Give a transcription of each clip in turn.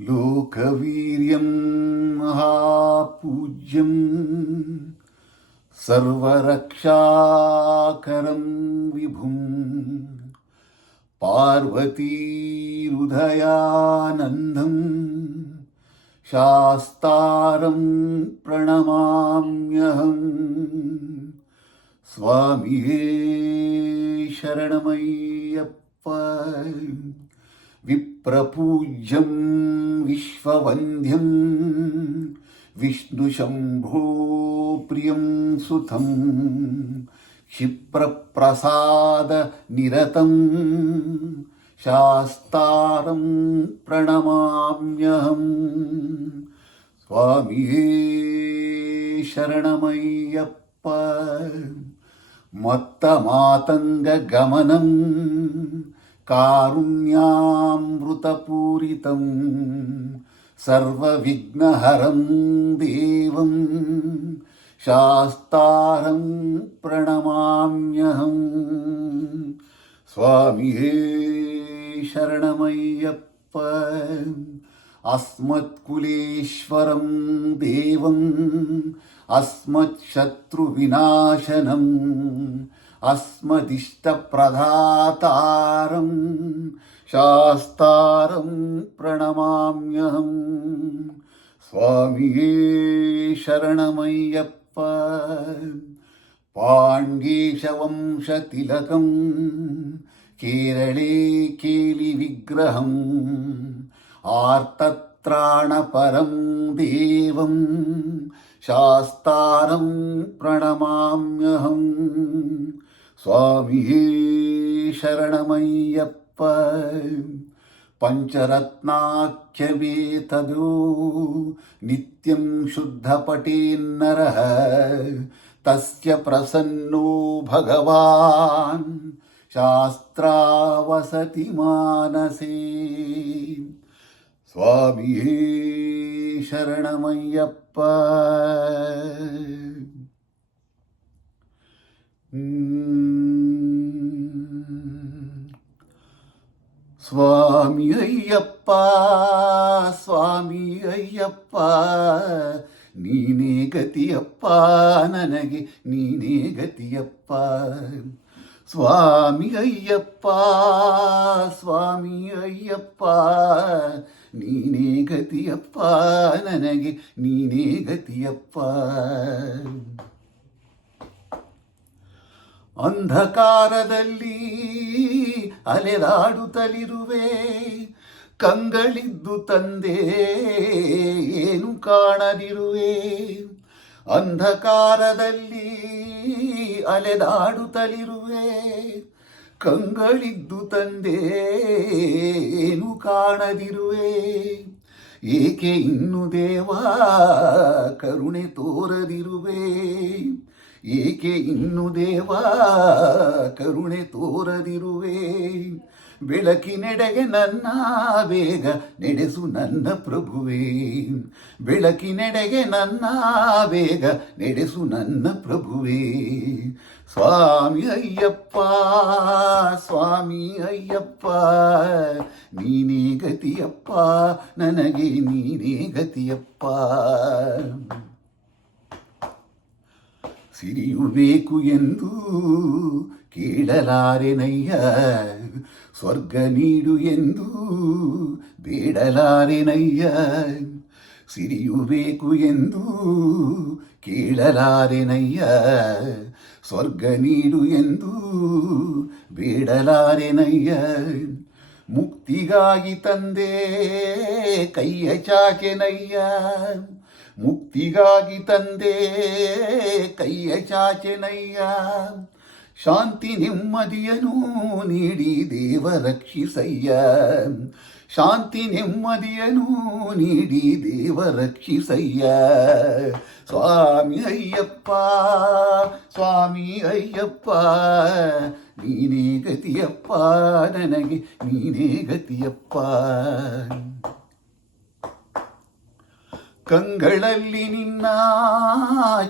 लोकवीर्यं महापूज्यं सर्वरक्षाकरं विभुं पार्वतीहृदयानन्दं शास्तारं प्रणमाम्यहम्। स्वामिये शरणमय्यप्प। विप्रपूज्यं विश्ववन्द्यं विष्णुशम्भो प्रियं सुतं क्षिप्रप्रसादनिरतं शास्तारं प्रणमाम्यहम्। स्वामिये शरणमय्यप्प। मत्तमातङ्गगमनं कारुण्यामृतपूरितं सर्वविघ्नहरं देवं शास्तारं प्रणमाम्यहम्। स्वामिये शरणमय्यप्प। अस्मत्कुलेश्वरं देवं अस्मत्शत्रुविनाशनम् अस्मदिष्टप्रदातारं शास्तारं प्रणमाम्यहम्। स्वामिये शरणमय्यप्प। पाण्ड्येशवंशतिलकं केरळे केलिविग्रहम् आर्तत्राणपरं देवं शास्तारं प्रणमाम्यहम्। स्वामिये शरणमय्यप्प। पञ्चरत्नाख्यमेतदो नित्यं शुद्धपठेन्नरः तस्य प्रसन्नो भगवान् शास्त्रावसति मानसे। स्वामिये शरणमय्यप्प। ಸ್ವಾಮಿ ಅಯ್ಯಪ್ಪ ಸ್ವಾಮಿ ಅಯ್ಯಪ್ಪ ನೀನೇ ಗತಿಯಪ್ಪ ನನಗೆ ನೀನೇ ಗತಿಯಪ್ಪ. ಸ್ವಾಮಿ ಅಯ್ಯಪ್ಪ ಸ್ವಾಮಿ ಅಯ್ಯಪ್ಪ ನೀನೇ ಗತಿಯಪ್ಪ ನನಗೆ ನೀನೇ ಗತಿಯಪ್ಪ. ಅಂಧಕಾರದಲ್ಲಿ ಅಲೆದಾಡುತ್ತಲಿರುವೆ ಕಂಗಳಿದ್ದು ತಂದೆ ಏನು ಕಾಣದಿರುವೆ. ಅಂಧಕಾರದಲ್ಲಿ ಅಲೆದಾಡುತ್ತಲಿರುವೆ ಕಂಗಳಿದ್ದು ತಂದೆ ಏನು ಕಾಣದಿರುವೆ. ಏಕೆ ಇನ್ನು ದೇವಾ ಕರುಣೆ ತೋರದಿರುವೆ. ಏಕೆ ಇನ್ನು ದೇವಾ ಕರುಣೆ ತೋರದಿರುವೆ. ಬೆಳಕಿನೆಡೆಗೆ ನನ್ನ ಬೇಗ ನಡೆಸು ನನ್ನ ಪ್ರಭುವೇ. ಬೆಳಕಿನೆಡೆಗೆ ನನ್ನ ಬೇಗ ನಡೆಸು ನನ್ನ ಪ್ರಭುವೇ. ಸ್ವಾಮಿ ಅಯ್ಯಪ್ಪ ಸ್ವಾಮಿ ಅಯ್ಯಪ್ಪ ನೀನೇ ಗತಿಯಪ್ಪ ನನಗೆ ನೀನೇ ಗತಿಯಪ್ಪ. ಸಿರಿಯು ಬೇಕು ಎಂದು ಕೇಳಲಾರೆನಯ್ಯ ಸ್ವರ್ಗ ನೀಡು ಎಂದು ಬೇಡಲಾರೆನಯ್ಯ. ಸಿರಿಯು ಬೇಕು ಎಂದು ಕೇಳಲಾರೆನಯ್ಯ ಸ್ವರ್ಗ ನೀಡು ಎಂದು ಬೇಡಲಾರೆನಯ್ಯ. ಮುಕ್ತಿಗಾಗಿ ತಂದೆ ಕೈಯ ಚಾಚೆನಯ್ಯ. ಮುಕ್ತಿಗಾಗಿ ತಂದೆ ಕೈಯ ಚಾಚೆನಯ್ಯ. ಶಾಂತಿ ನೆಮ್ಮದಿಯನು ನೀಡಿ ದೇವ ರಕ್ಷಿಸಯ್ಯ. ಶಾಂತಿ ನೆಮ್ಮದಿಯನು ನೀಡಿ ದೇವ ರಕ್ಷಿಸಯ್ಯ. ಸ್ವಾಮಿ ಅಯ್ಯಪ್ಪ ಸ್ವಾಮಿ ಅಯ್ಯಪ್ಪ ನೀನೇ ಗತಿಯಪ್ಪ ನನಗೆ ನೀನೇ ಗತಿಯಪ್ಪ. ಕಂಗಳಲ್ಲಿ ನಿನ್ನ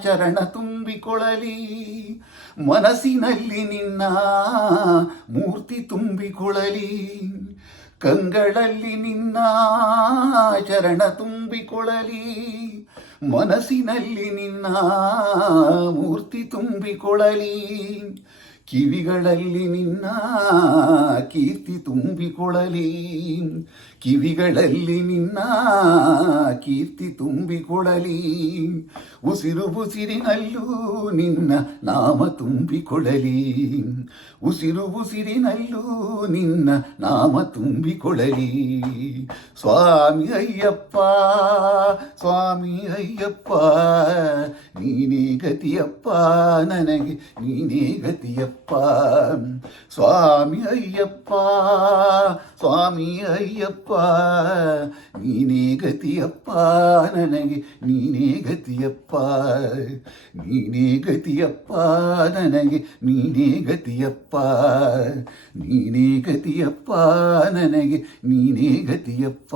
ಚರಣ ತುಂಬಿಕೊಳ್ಳಲಿ, ಮನಸ್ಸಿನಲ್ಲಿ ನಿನ್ನ ಮೂರ್ತಿ ತುಂಬಿಕೊಳ್ಳಲಿ. ಕಂಗಳಲ್ಲಿ ನಿನ್ನ ಚರಣ ತುಂಬಿಕೊಳ್ಳಲಿ, ಮನಸ್ಸಿನಲ್ಲಿ ನಿನ್ನ ಮೂರ್ತಿ ತುಂಬಿಕೊಳ್ಳಲಿ. ಕಿವಿಗಳಲ್ಲಿ ನಿನ್ನ ಕೀರ್ತಿ ತುಂಬಿಕೊಳ್ಳಲಿ, ಕಿವಿಗಳಲ್ಲಿ ನಿನ್ನ ಕೀರ್ತಿ ತುಂಬಿಕೊಳ್ಳಲಿ. ಉಸಿರು ಉಸಿರಿನಲ್ಲೂ ನಿನ್ನ ನಾಮ ತುಂಬಿಕೊಳ್ಳಲಿ, ಉಸಿರು ಉಸಿರಿನಲ್ಲೂ ನಿನ್ನ ನಾಮ ತುಂಬಿಕೊಳ್ಳಲಿ. ಸ್ವಾಮಿ ಅಯ್ಯಪ್ಪ, ಸ್ವಾಮಿ ಅಯ್ಯಪ್ಪ, ನೀನೇ ಗತಿಯಪ್ಪ ನನಗೆ, ನೀನೇ ಗತಿಯಪ್ಪ. ಸ್ವಾಮಿ ಅಯ್ಯಪ್ಪ, ಸ್ವಾಮಿ ಅಯ್ಯಪ್ಪ, ನೀನೇ ಗತಿಯಪ್ಪ ನನಗೆ, ನೀನೇ ಗತಿಯಪ್ಪ. ನೀನೇ ಗತಿಯಪ್ಪ ನನಗೆ, ನೀನೇ ಗತಿಯಪ್ಪ. ನೀನೇ ಗತಿಯಪ್ಪ ನನಗೆ, ನೀನೇ ಗತಿಯಪ್ಪ.